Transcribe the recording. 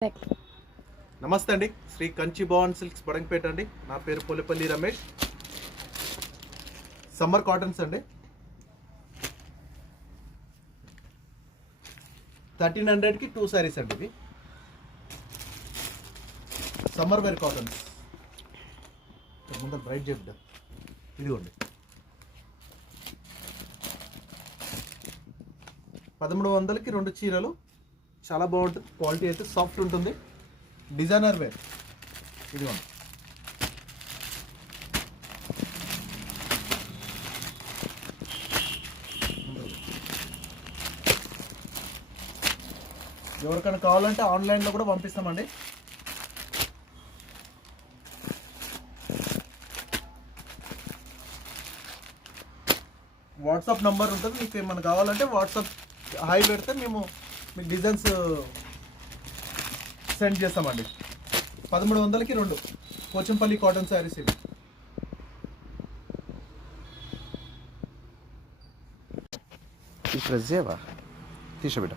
నమస్తే అండి, శ్రీ కంచి భవన్ సిల్క్స్ బడంగపేట అండి. నా పేరు పోలేపల్లి రమేష్. సమ్మర్ కాటన్స్ అండి. 1300కి 2 సారీస్ అండి. ఇవి సమ్మర్ వేర్ కాటన్స్. ముందర బ్రైట్ చెప్తా, ఇదిగోండి. 1300కి 2 చీరలు. చాలా బాగుంటుంది. క్వాలిటీ అయితే సాఫ్ట్ ఉంటుంది. Designer wear. ఇదిగోండి. ఎవరికైనా కావాలంటే ఆన్లైన్లో కూడా పంపిస్తామండి. వాట్సాప్ నంబర్ ఉంటుంది. మీకు ఏమైనా కావాలంటే వాట్సాప్ హాయ్ పెడితే మేము మీకు డిజైన్స్ సెండ్ చేస్తామండి. 1300కి 2 పోచంపల్లి కాటన్ శారీస్ ఇవి. ఈ ప్రెస్ చేయవా తీసా బిడ్డ.